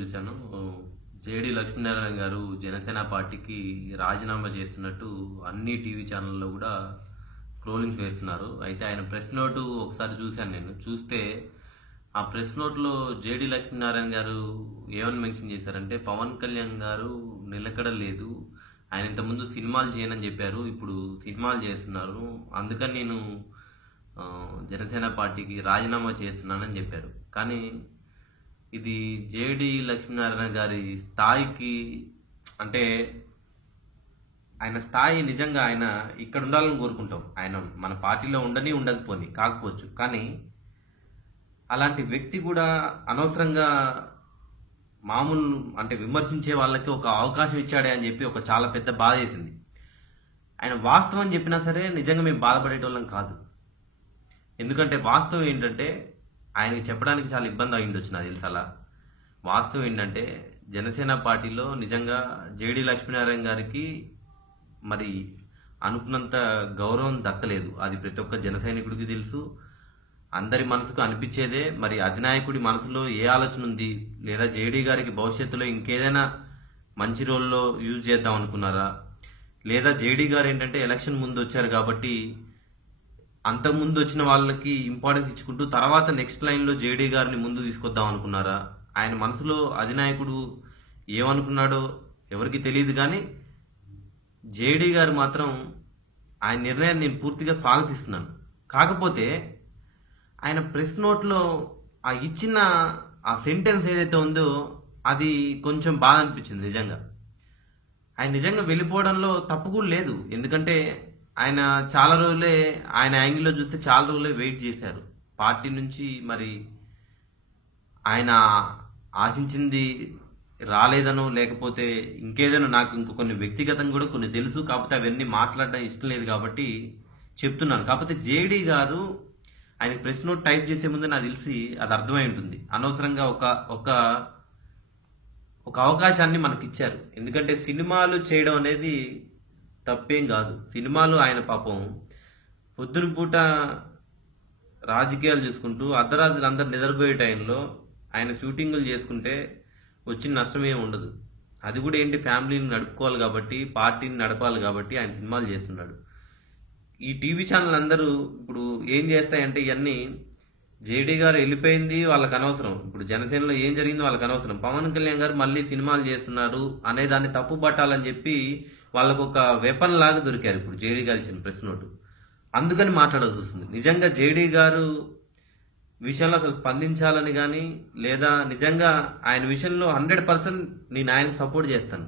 చూశాను. జేడి లక్ష్మీనారాయణ గారు జనసేన పార్టీకి రాజీనామా చేస్తున్నట్టు అన్ని టీవీ ఛానల్లో కూడా స్క్రోలింగ్స్ వేస్తున్నారు అయితే ఆయన ప్రెస్ నోటు ఒకసారి చూశాను నేను. చూస్తే ఆ ప్రెస్ నోట్లో జేడి లక్ష్మీనారాయణ గారు ఏమని మెన్షన్ చేశారంటే పవన్ కళ్యాణ్ గారు నిలకడ లేదు. ఆయన ఇంతకుముందు సినిమాలు చేయనని చెప్పారు. ఇప్పుడు సినిమాలు చేస్తున్నారు. అందుకని నేను జనసేన పార్టీకి రాజీనామా చేస్తున్నానని చెప్పారు. కానీ ఇది జేడి లక్ష్మీనారాయణ గారి స్థాయికి అంటే ఆయన స్థాయి నిజంగా ఆయన ఇక్కడ ఉండాలని కోరుకుంటాం. ఆయన మన పార్టీలో ఉండని ఉండకపోని కాకపోవచ్చు. కానీ అలాంటి వ్యక్తి కూడా అనవసరంగా మామూలు అంటే విమర్శించే వాళ్ళకి ఒక అవకాశం ఇచ్చాడే అని చెప్పి ఒక చాలా పెద్ద బాధ చేసింది ఆయన వాస్తవం చెప్పినా సరే నిజంగా మేము బాధపడేటోళ్ళం కాదు. ఎందుకంటే వాస్తవం ఏంటంటే ఆయనకి చెప్పడానికి చాలా ఇబ్బంది అయిండొచ్చు నాకు తెలుసు అలా. వాస్తవం ఏంటంటే జనసేన పార్టీలో నిజంగా జేడి లక్ష్మీనారాయణ గారికి మరి అనుకున్నంత గౌరవం దక్కలేదు. అది ప్రతి ఒక్క జన సైనికుడికి తెలుసు. అందరి మనసుకు అనిపించేదే మరి అధినాయకుడి మనసులో ఏ ఆలోచన ఉంది? లేదా జేడీ గారికి భవిష్యత్తులో ఇంకేదైనా మంచి రోల్లో యూజ్ చేద్దాం అనుకున్నారా? లేదా జేడీ గారు ఏంటంటే ఎలక్షన్ ముందు వచ్చారు కాబట్టి అంతకుముందు వచ్చిన వాళ్ళకి ఇంపార్టెన్స్ ఇచ్చుకుంటూ తర్వాత నెక్స్ట్ లైన్లో జేడీ గారిని ముందు తీసుకొద్దాం అనుకున్నారా? ఆయన మనసులో అధినాయకుడు ఏమనుకున్నాడో ఎవరికి తెలియదు కానీ జేడీ గారు మాత్రం ఆయన నిర్ణయాన్ని నేను పూర్తిగా స్వాగతిస్తున్నాను కాకపోతే ఆయన ప్రెస్ నోట్లో ఆ ఇచ్చిన ఆ సెంటెన్స్ ఏదైతే ఉందో అది కొంచెం బాధ అనిపించింది నిజంగా. ఆయన నిజంగా వెళ్ళిపోవడంలో తప్పు కూడా లేదు. ఎందుకంటే ఆయన చాలా రోజులే ఆయన యాంగిల్లో చూస్తే చాలా రోజులే వెయిట్ చేశారు. పార్టీ నుంచి మరి ఆయన ఆశించింది రాలేదనో లేకపోతే ఇంకేదైనా నాకు ఇంకో కొన్ని వ్యక్తిగతంగా కూడా కొన్ని తెలుసు కాకపోతే అవన్నీ మాట్లాడడం ఇష్టం లేదు కాబట్టి చెప్తున్నాను. కాకపోతే జేడీ గారు ఆయన ప్రెస్ నోట్ టైప్ చేసే ముందు నాకు తెలిసి అది అర్థమై ఉంటుంది. అనవసరంగా ఒక ఒక ఒక అవకాశాన్ని మనకి ఇచ్చారు ఎందుకంటే సినిమాలు చేయడం అనేది తప్పేం కాదు. సినిమాలు ఆయన పాపం పొద్దున పూట రాజకీయాలు చూసుకుంటూ అర్ధరాత్రి అందరు నిద్రపోయే టైంలో ఆయన షూటింగులు చేసుకుంటే వచ్చిన నష్టమే ఉండదు. అది కూడా ఏంటి? ఫ్యామిలీని నడుపుకోవాలి కాబట్టి పార్టీని నడపాలి కాబట్టి ఆయన సినిమాలు చేస్తున్నాడు. ఈ టీవీ ఛానల్ అందరూ ఇప్పుడు ఏం చేస్తాయంటే ఇవన్నీ జేడీ గారు వెళ్ళిపోయింది వాళ్ళకి అనవసరం. ఇప్పుడు జనసేనలో ఏం జరిగిందో వాళ్ళకి అనవసరం. పవన్ కళ్యాణ్ గారు మళ్ళీ సినిమాలు చేస్తున్నారు అనే దాన్ని తప్పు పట్టాలని చెప్పి వాళ్ళకు ఒక వెపన్ లాగా దొరికారు ఇప్పుడు జేడీ గారు ఇచ్చిన ప్రెస్ నోటు అందుకని మాట్లాడాల్సి వస్తుంది. నిజంగా జేడీ గారు విషయంలో అసలు స్పందించాలని కానీ లేదా నిజంగా ఆయన విషయంలో హండ్రెడ్ పర్సెంట్ నేను ఆయనకు సపోర్ట్ చేస్తాను.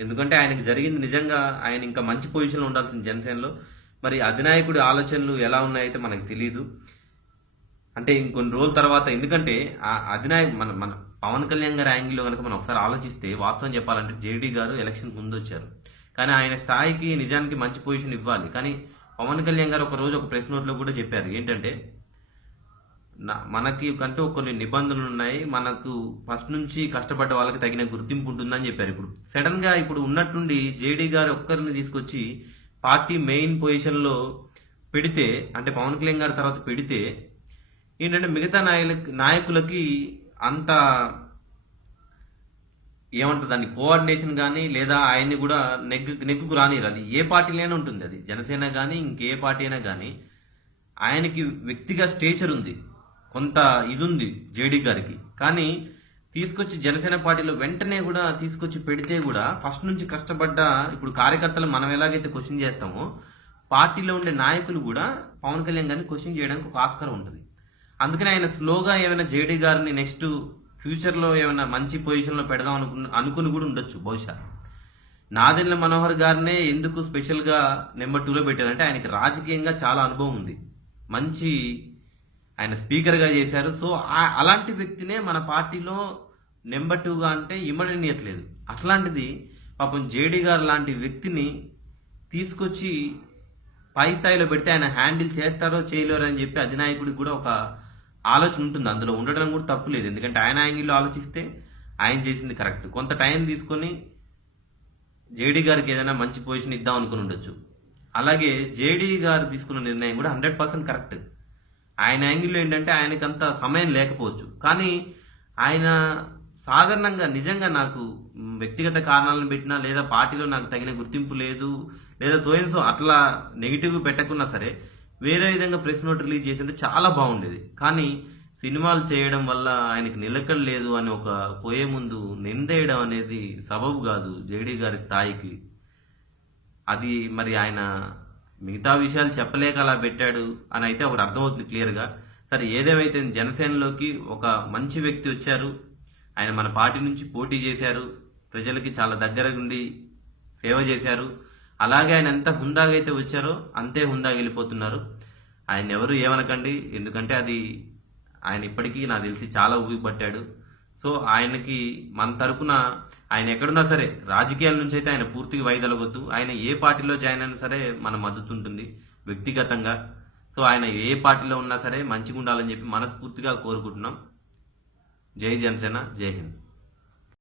ఎందుకంటే ఆయనకి జరిగింది నిజంగా ఆయన ఇంకా మంచి పొజిషన్లో ఉండాల్సింది జనసేనలో. మరి అధినాయకుడి ఆలోచనలు ఎలా ఉన్నాయైతే మనకు తెలియదు అంటే ఇంకొన్ని రోజుల తర్వాత ఎందుకంటే అధినాయకు మన మన పవన్ కళ్యాణ్ గారి యాంగిల్లో కనుక మనం ఒకసారి ఆలోచిస్తే వాస్తవం చెప్పాలంటే జేడీ గారు ఎలక్షన్ ముందు వచ్చారు. కానీ ఆయన స్థాయికి నిజానికి మంచి పొజిషన్ ఇవ్వాలి. కానీ పవన్ కళ్యాణ్ గారు ఒక రోజు ఒక ప్రెస్ నోట్లో కూడా చెప్పారు. ఏంటంటే నా- మనకి కంటూ కొన్ని నిబంధనలు ఉన్నాయి. మనకు ఫస్ట్ నుంచి కష్టపడ్డ వాళ్ళకి తగిన గుర్తింపు ఉంటుందని చెప్పారు ఇప్పుడు. సడన్గా ఇప్పుడు ఉన్నట్టుండి జేడీ గారు ఒక్కరిని తీసుకొచ్చి పార్టీ మెయిన్ పొజిషన్లో పెడితే అంటే పవన్ కళ్యాణ్ గారి తర్వాత పెడితే ఏంటంటే మిగతా నాయకులకి నాయకులకి అంత ఏమంటారు దాన్ని కోఆర్డినేషన్ కానీ లేదా ఆయన్ని కూడా నెగ్గు నెగ్గుకు రానిరు అది ఏ పార్టీలోనే ఉంటుంది. అది జనసేన కానీ ఇంకే పార్టీ అయినా కానీ ఆయనకి వ్యక్తిగా స్టేచర్ ఉంది. కొంత ఇది ఉంది జేడీ గారికి. కానీ తీసుకొచ్చి జనసేన పార్టీలో వెంటనే కూడా తీసుకొచ్చి పెడితే కూడా ఫస్ట్ నుంచి కష్టపడ్డ ఇప్పుడు కార్యకర్తలు మనం ఎలాగైతే క్వశ్చన్ చేస్తామో పార్టీలో ఉండే నాయకులు కూడా పవన్ కళ్యాణ్ గారిని క్వశ్చన్ చేయడానికి ఒక ఆస్కారం ఉంటుంది. అందుకని ఆయన స్లోగా ఏమైనా జేడీ గారిని నెక్స్ట్ ఫ్యూచర్లో ఏమైనా మంచి పొజిషన్లో పెడదాం అనుకున్న అనుకుని కూడా ఉండొచ్చు బహుశా. నాదెన్ల మనోహర్ గారినే ఎందుకు స్పెషల్గా నెంబర్ టూలో పెట్టారంటే ఆయనకి రాజకీయంగా చాలా అనుభవం ఉంది. మంచి ఆయన స్పీకర్గా చేశారు. సో అలాంటి వ్యక్తినే మన పార్టీలో నెంబర్ టూగా అంటే ఇమ్మడనియట్లేదు. అట్లాంటిది పాపం జేడీ గారు లాంటి వ్యక్తిని తీసుకొచ్చి పై స్థాయిలో పెడితే ఆయన హ్యాండిల్ చేస్తారో చేయలేరో అని చెప్పి అధినాయకుడికి కూడా ఒక ఆలోచన ఉంటుంది. అందులో ఉండడం కూడా తప్పు లేదు. ఎందుకంటే ఆయన యాంగిల్లో ఆలోచిస్తే ఆయన చేసింది కరెక్ట్. కొంత టైం తీసుకొని జేడీ గారికి ఏదైనా మంచి పొజిషన్ ఇద్దాం అనుకుని ఉండొచ్చు. అలాగే జేడీ గారు తీసుకున్న నిర్ణయం కూడా హండ్రెడ్ పర్సెంట్ కరెక్ట్. ఆయన యాంగిల్లో ఏంటంటే ఆయనకంత సమయం లేకపోవచ్చు. కానీ ఆయన సాధారణంగా నిజంగా నాకు వ్యక్తిగత కారణాలను పెట్టినా లేదా పార్టీలో నాకు తగిన గుర్తింపు లేదు లేదా సోయన్సో అట్లా నెగిటివ్ పెట్టకున్నా సరే వేరే విధంగా ప్రెస్ నోట్ రిలీజ్ చేసింటే చాలా బాగుండేది. కానీ సినిమాలు చేయడం వల్ల ఆయనకి నిలకడ లేదు అని ఒక పోయే ముందు నిందేయడం అనేది సబబు కాదు జేడీ గారి స్థాయికి. అది మరి ఆయన మిగతా విషయాలు చెప్పలేక అలా పెట్టాడు అని అయితే ఒకటి అర్థమవుతుంది క్లియర్గా. సరే ఏదేమైతే జనసేనలోకి ఒక మంచి వ్యక్తి వచ్చారు ఆయన మన పార్టీ నుంచి పోటీ చేశారు ప్రజలకి చాలా దగ్గర ఉండి సేవ చేశారు అలాగే ఆయన ఎంత హుందాగా అయితే వచ్చారో అంతే హుందాగా వెళ్ళిపోతున్నారు. ఆయన ఎవరు ఏమనకండి ఎందుకంటే అది ఆయన ఇప్పటికీ నాకు తెలిసి చాలా ఊపి పట్టాడు సో ఆయనకి మన తరపున ఆయన ఎక్కడున్నా సరే రాజకీయాల నుంచి అయితే ఆయన పూర్తిగా వైదొలగొద్దు ఆయన ఏ పార్టీలో జాయిన్ అయినా సరే మన మద్దతు ఉంటుంది వ్యక్తిగతంగా. సో ఆయన ఏ పార్టీలో ఉన్నా సరే మంచిగా ఉండాలని చెప్పి మనస్ఫూర్తిగా కోరుకుంటున్నాం. జై జనసేన జై హింద్.